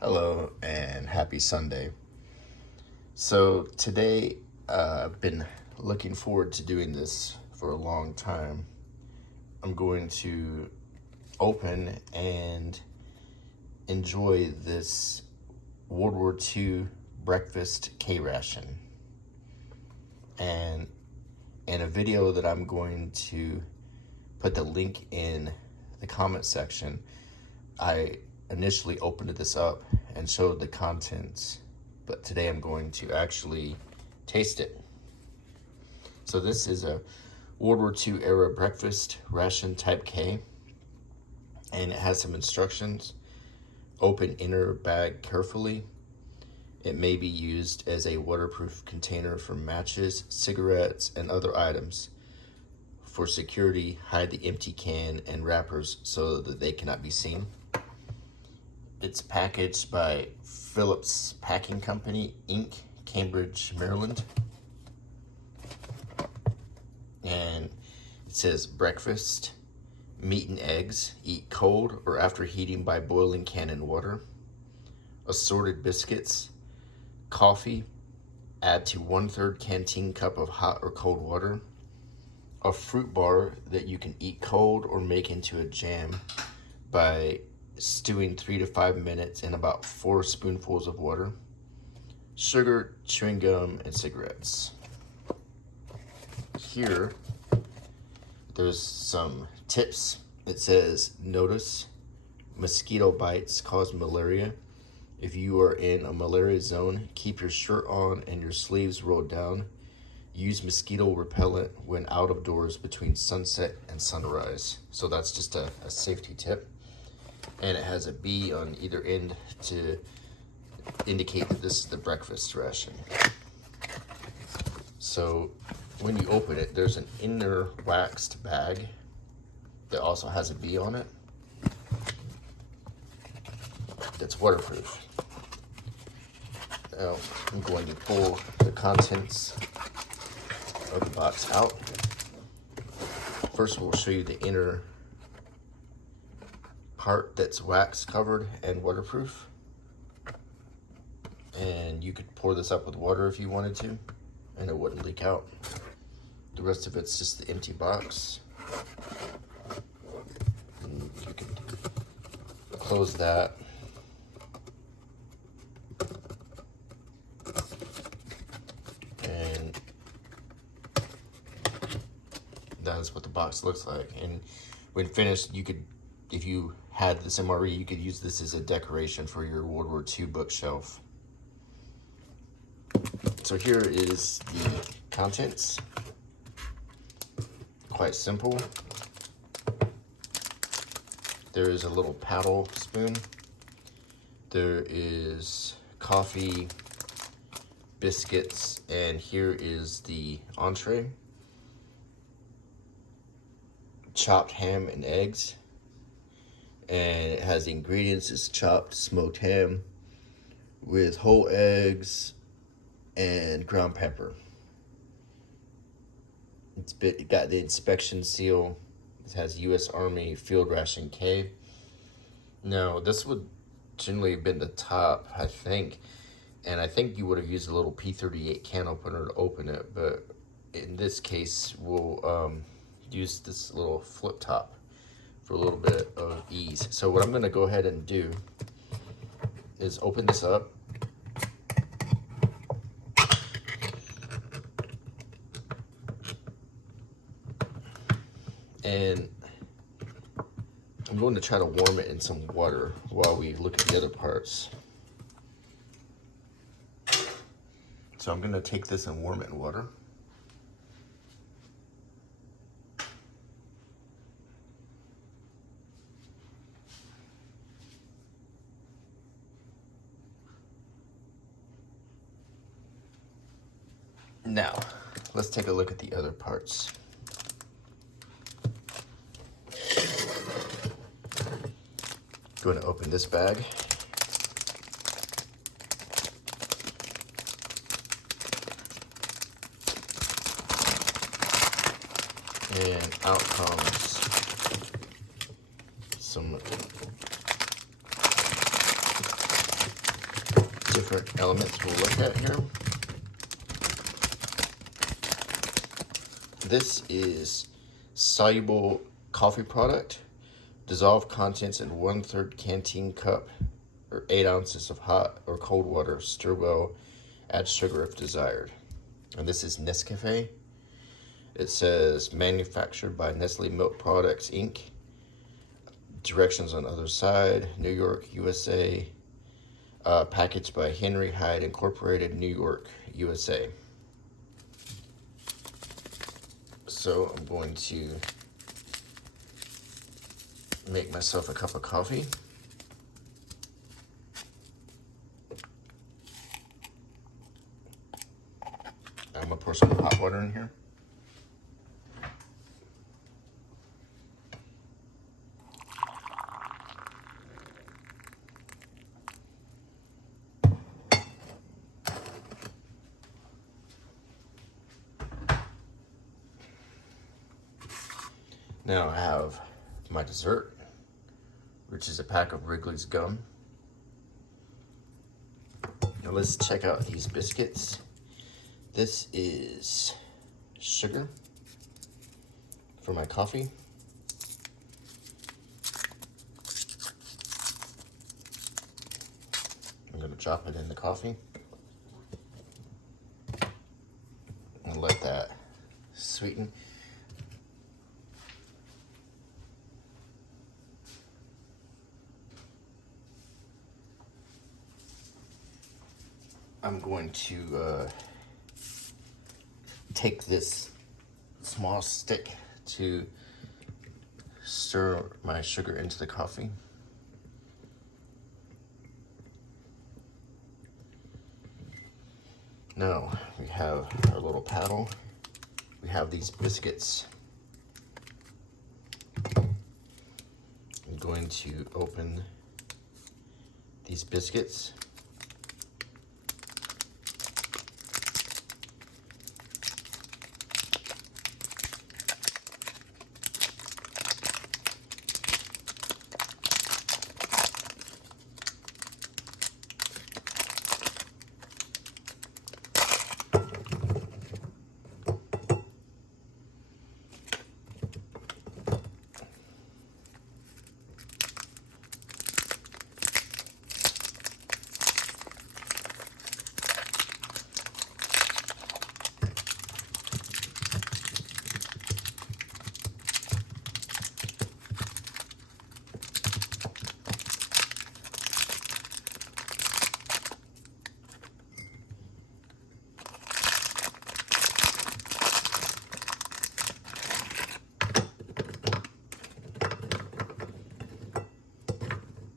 Hello and happy Sunday. So today I've been looking forward to doing this for a long time. I'm going to open and enjoy this World War II breakfast K-Ration. And in a video that I'm going to put the link in the comment section, I initially opened this up and showed the contents, but today I'm going to actually taste it. So this is a World War II era breakfast ration type K, and it has some instructions. Open inner bag carefully. It may be used as a waterproof container for matches, cigarettes, and other items. For security, hide the empty can and wrappers so that they cannot be seen. It's packaged by Phillips Packing Company, Inc., Cambridge, Maryland. And it says breakfast, meat and eggs, eat cold or after heating by boiling can in water. Assorted biscuits, coffee, add to 1/3 canteen cup of hot or cold water. A fruit bar that you can eat cold or make into a jam by stewing 3 to 5 minutes in about 4 spoonfuls of water. Sugar, chewing gum, and cigarettes. Here, there's some tips. It says, notice mosquito bites cause malaria. If you are in a malaria zone, keep your shirt on and your sleeves rolled down. Use mosquito repellent when out of doors between sunset and sunrise. So that's just a safety tip. And it has a B on either end to indicate that this is the breakfast ration. So when you open it, there's an inner waxed bag that also has a B on it. That's waterproof. Now I'm going to pull the contents of the box out. First, we'll show you the inner part that's wax covered and waterproof. And you could pour this up with water if you wanted to, and it wouldn't leak out. The rest of it's just the empty box. And you can close that. And that's what the box looks like. And when finished, you could, if you had this MRE, you could use this as a decoration for your World War II bookshelf. So here is the contents. Quite simple. There is a little paddle spoon. There is coffee, biscuits, and here is the entree. Chopped ham and eggs. And it has the ingredients. It's chopped smoked ham with whole eggs and ground pepper. It got the inspection seal. It has U.S. Army Field Ration K. Now, this would generally have been the top, I think. And I think you would have used a little P38 can opener to open it. But in this case, we'll use this little flip top for a little bit of ease. So what I'm gonna go ahead and do is open this up. And I'm going to try to warm it in some water while we look at the other parts. So I'm gonna take this and warm it in water. Now, let's take a look at the other parts. Going to open this bag. And out comes some different elements we'll look at here. This is soluble coffee product. Dissolve contents in 1/3 canteen cup or 8 ounces of hot or cold water. Stir well, add sugar if desired. And this is Nescafé. It says manufactured by Nestle Milk Products Inc. Directions on the other side. New York, USA. Packaged by Henry Hyde Incorporated, New York, USA. So I'm going to make myself a cup of coffee. I'm gonna pour some hot water in here. Now I have my dessert, which is a pack of Wrigley's gum. Now let's check out these biscuits. This is sugar for my coffee. I'm going to drop it in the coffee and let that sweeten. I'm going to take this small stick to stir my sugar into the coffee. Now we have our little paddle. We have these biscuits. I'm going to open these biscuits.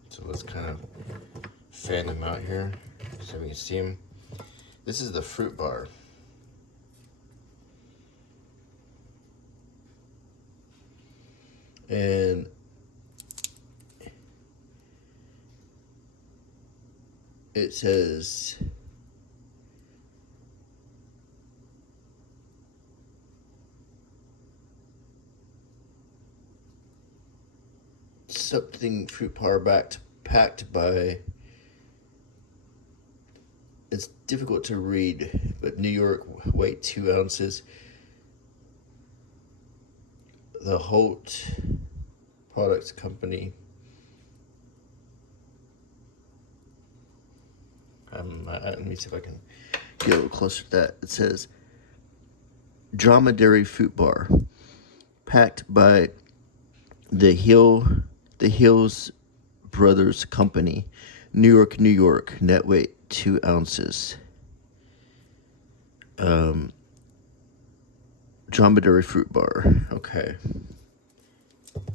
So let's kind of fan them out here so we can see them. This is the fruit bar. And it says something fruit bar packed by, it's difficult to read, but New York, weight 2 ounces. The Holt Products Company. Let me see if I can get a little closer to that. It says Dromedary Fruit Bar, packed by the Hills Brothers Company, New York, New York. Net weight 2 ounces. Dromedary Fruit Bar. Okay.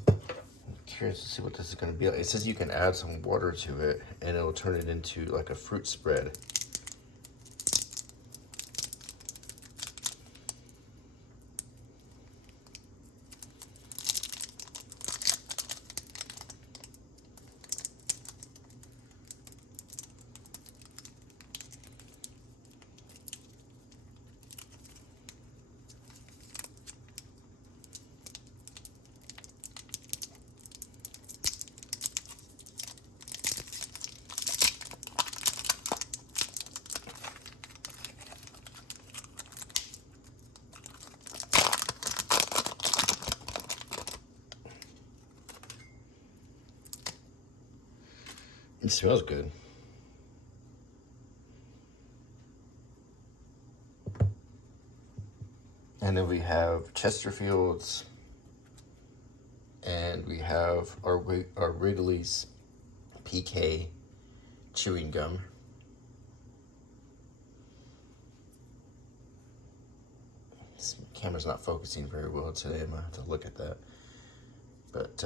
I'm curious to see what this is going to be like. It says you can add some water to it and it'll turn it into like a fruit spread. It smells good. And then we have Chesterfields, and we have our Wrigley's PK chewing gum. This camera's not focusing very well today. I'm gonna have to look at that. But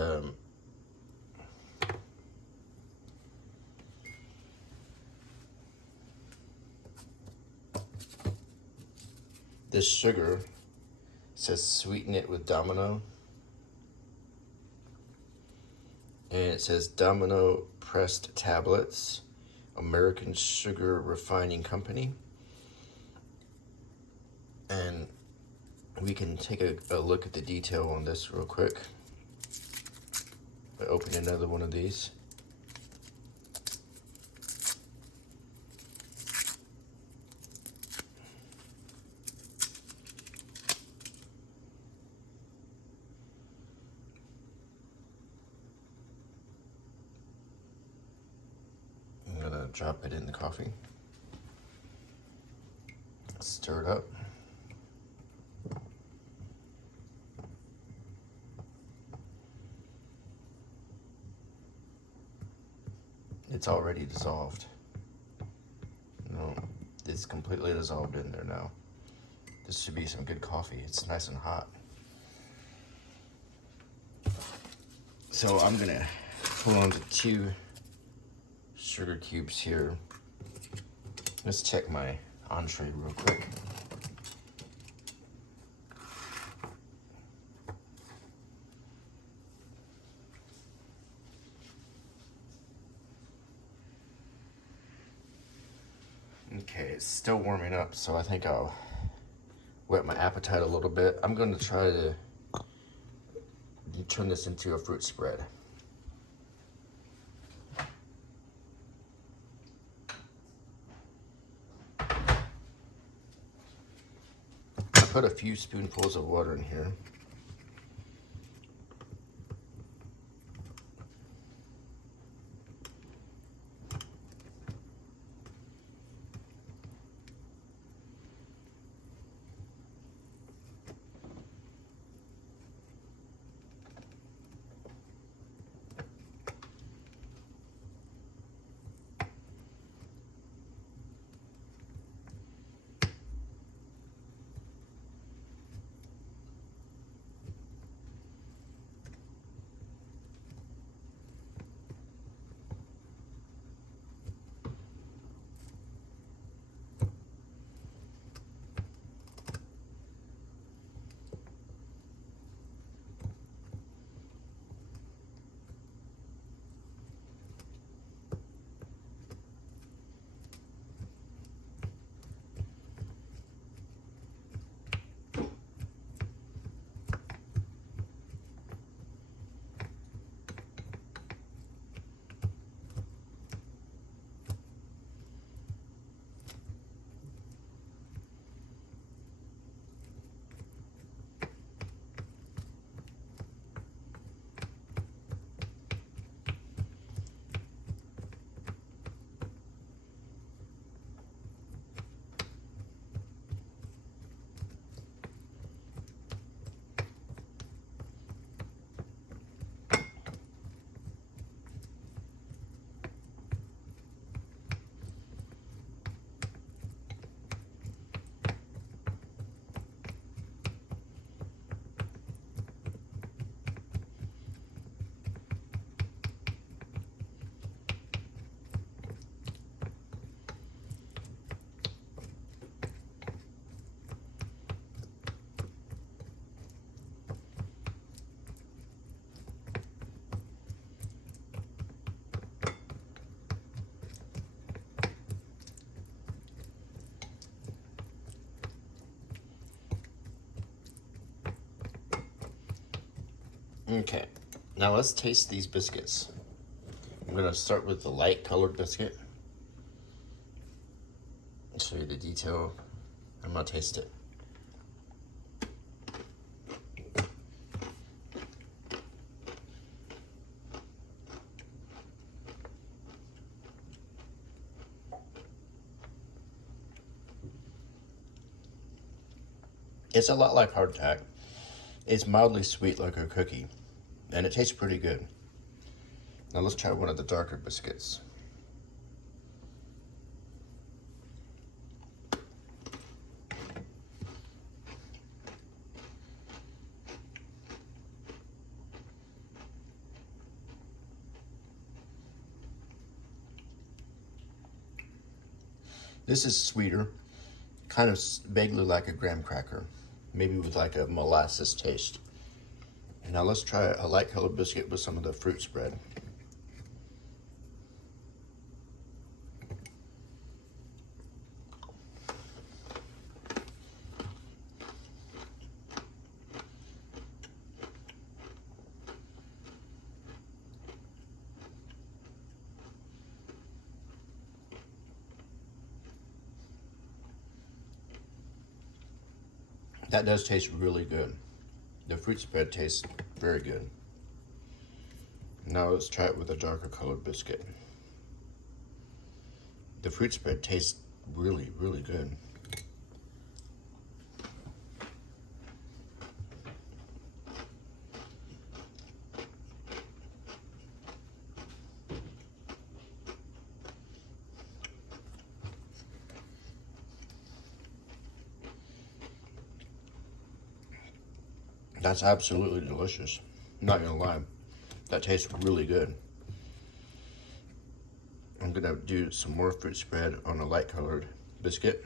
this sugar says sweeten it with Domino. And it says Domino pressed tablets, American Sugar Refining Company. And we can take a look at the detail on this real quick by opening another one of these. I'm gonna drop it in the coffee. Stir it up. It's already dissolved. No, it's completely dissolved in there now. This should be some good coffee. It's nice and hot. So I'm gonna hold on to 2 sugar cubes here. Let's check my entree real quick. Okay, it's still warming up, so I think I'll whet my appetite a little bit. I'm going to try to turn this into a fruit spread. I put a few spoonfuls of water in here. Okay, now let's taste these biscuits. I'm gonna start with the light colored biscuit. I'll show you the detail. I'm gonna taste it. It's a lot like hardtack. It's mildly sweet like a cookie, and it tastes pretty good. Now let's try one of the darker biscuits. This is sweeter, kind of vaguely like a graham cracker, maybe with like a molasses taste. Now let's try a light colored biscuit with some of the fruit spread. That does taste really good. The fruit spread tastes very good. Now let's try it with a darker colored biscuit. The fruit spread tastes really, really good. That's absolutely delicious. Not gonna lie, that tastes really good. I'm gonna do some more fruit spread on a light colored biscuit.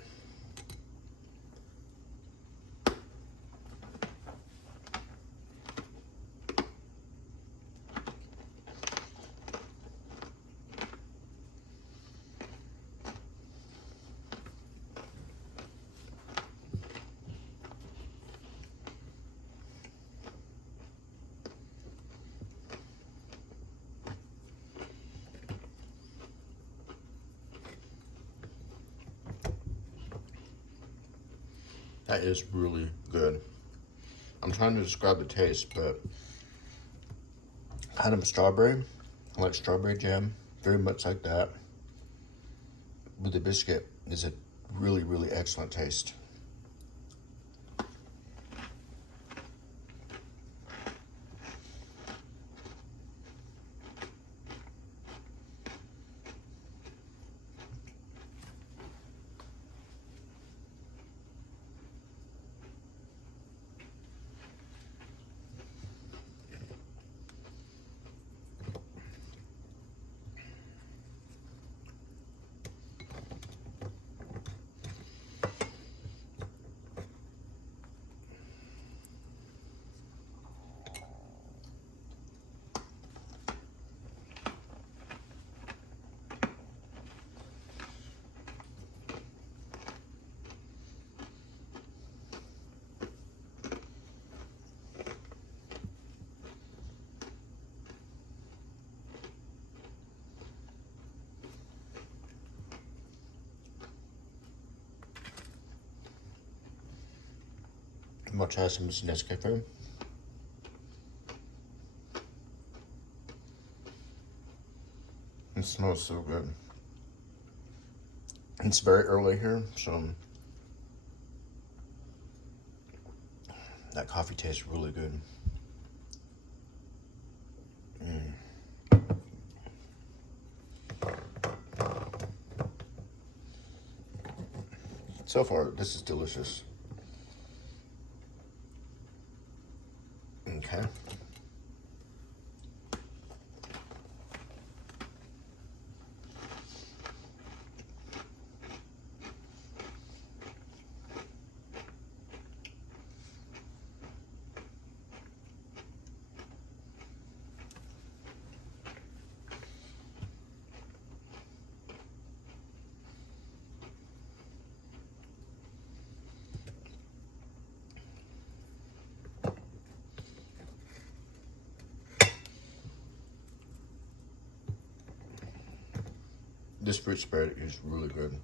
That is really good. I'm trying to describe the taste, but kind of strawberry. I like strawberry jam, very much like that. With the biscuit is a really, really excellent taste. I'm gonna try some Nescafé. It smells so good. It's very early here, so that coffee tastes really good. So far, this is delicious. Okay. This fruit spread is really good.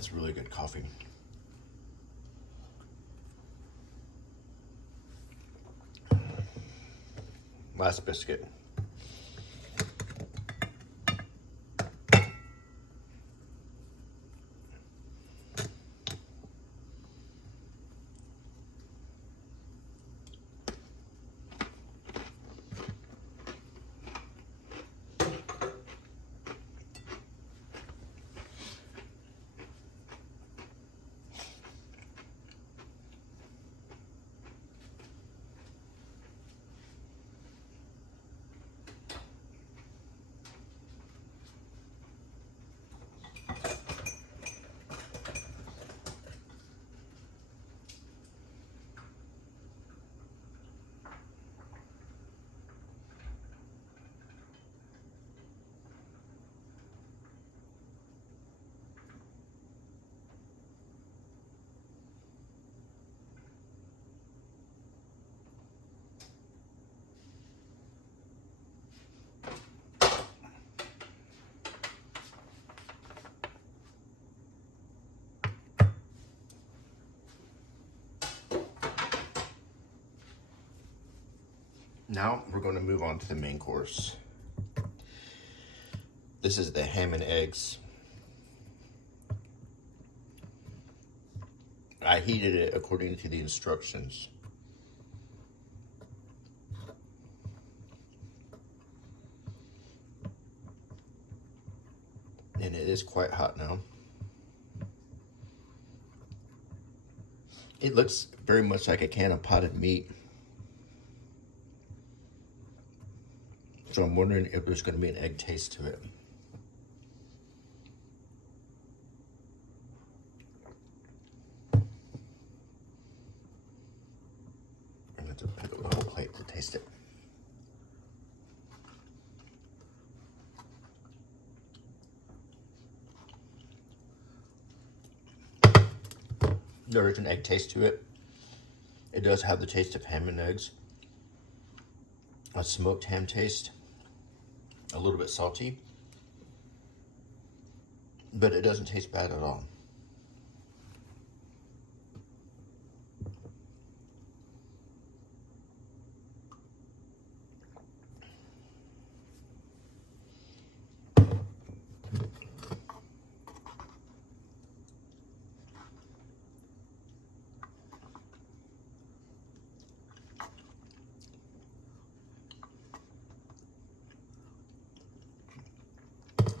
That's really good coffee. Last biscuit. Now we're going to move on to the main course. This is the ham and eggs. I heated it according to the instructions. And it is quite hot now. It looks very much like a can of potted meat. So I'm wondering if there's going to be an egg taste to it. I'm going to pick a little plate to taste it. There is an egg taste to it. It does have the taste of ham and eggs. A smoked ham taste. A little bit salty. But it doesn't taste bad at all.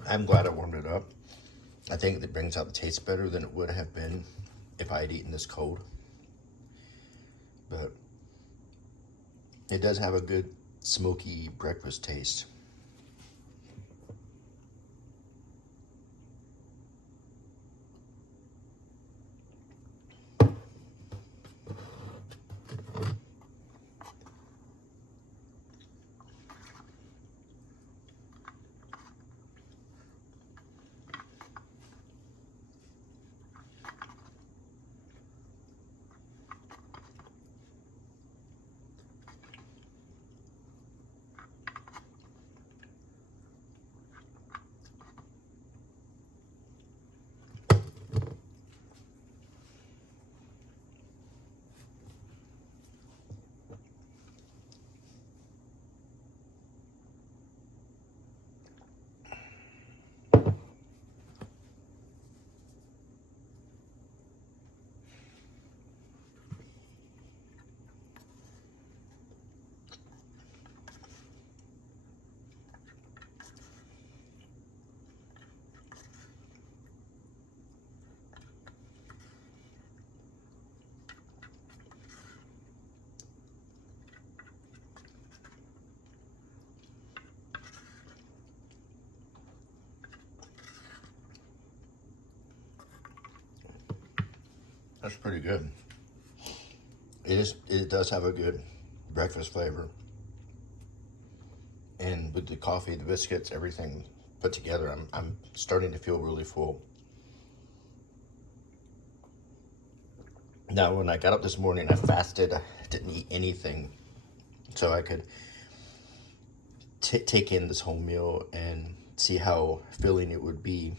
I'm glad I warmed it up. I think it brings out the taste better than it would have been if I had eaten this cold. But it does have a good smoky breakfast taste. That's pretty good. It does have a good breakfast flavor. And with the coffee, the biscuits, everything put together, I'm starting to feel really full. Now, when I got up this morning, I fasted. I didn't eat anything. So I could take in this whole meal and see how filling it would be.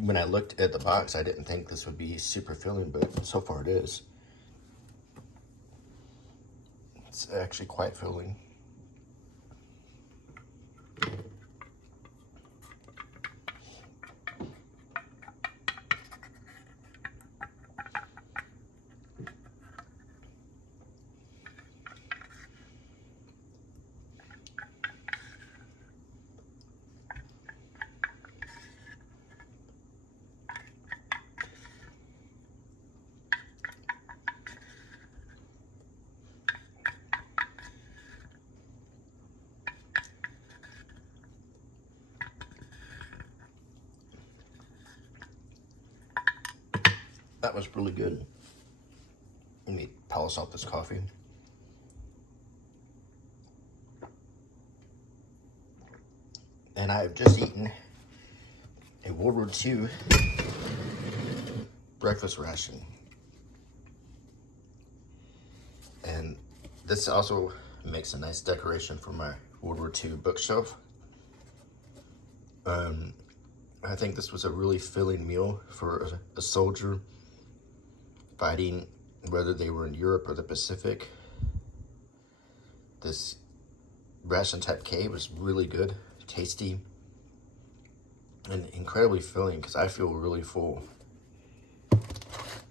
when I looked at the box, I didn't think this would be super filling, but so far it is. It's actually quite filling. That was really good. Let me polish off this coffee. And I've just eaten a World War II breakfast ration. And this also makes a nice decoration for my World War II bookshelf. I think this was a really filling meal for a soldier fighting, whether they were in Europe or the Pacific. This ration type K was really good, tasty, and incredibly filling because I feel really full.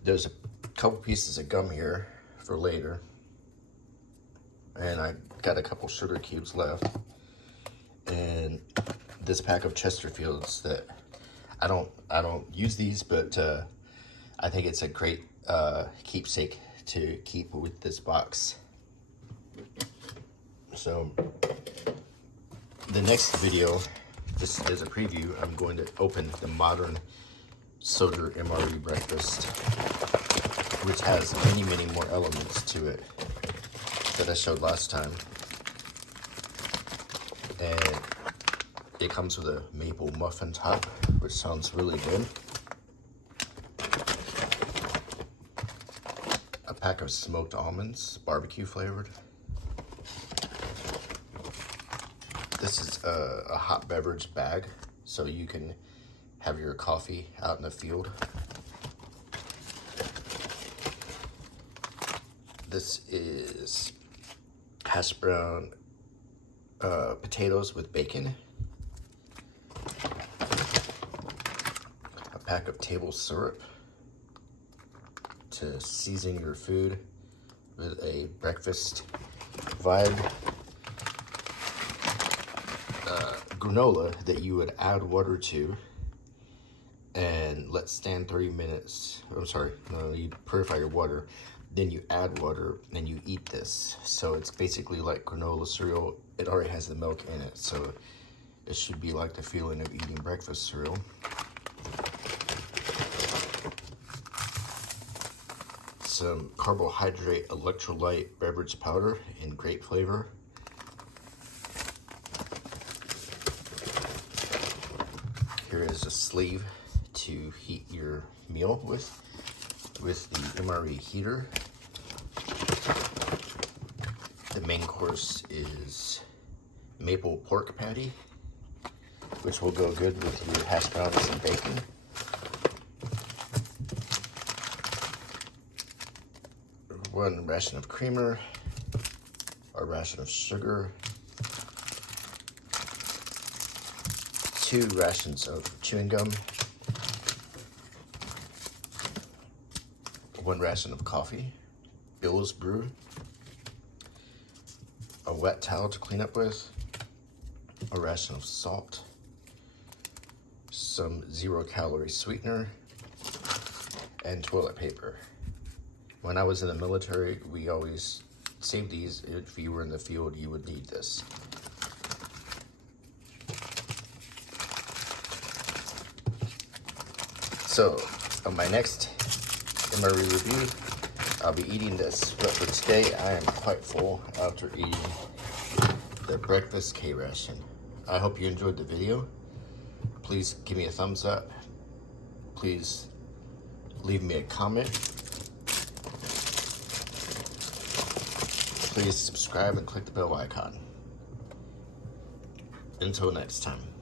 There's a couple pieces of gum here for later, and I got a couple sugar cubes left, and this pack of Chesterfields that I don't use these, but I think it's a great keepsake to keep with this box. So the next video, just as a preview, I'm going to open the modern soldier MRE breakfast, which has many more elements to it that I showed last time. And it comes with a maple muffin top, which sounds really good. A pack of smoked almonds, barbecue flavored. This is a hot beverage bag, so you can have your coffee out in the field. This is hash brown potatoes with bacon. A pack of table syrup to season your food with a breakfast vibe. Granola that you would add water to and let stand 30 minutes. I'm sorry, no, you purify your water, then you add water and you eat this. So it's basically like granola cereal. It already has the milk in it, so it should be like the feeling of eating breakfast cereal. Some carbohydrate electrolyte beverage powder in grape flavor. Here is a sleeve to heat your meal with the MRE heater. The main course is maple pork patty, which will go good with your hash browns and bacon. One ration of creamer, a ration of sugar, 2 rations of chewing gum, 1 ration of coffee, Bill's Brew, a wet towel to clean up with, a ration of salt, some 0-calorie sweetener, and toilet paper. When I was in the military, we always saved these. If you were in the field, you would need this. So, on my next MRE review, I'll be eating this. But for today, I am quite full after eating the breakfast K-Ration. I hope you enjoyed the video. Please give me a thumbs up. Please leave me a comment. Please subscribe and click the bell icon. Until next time.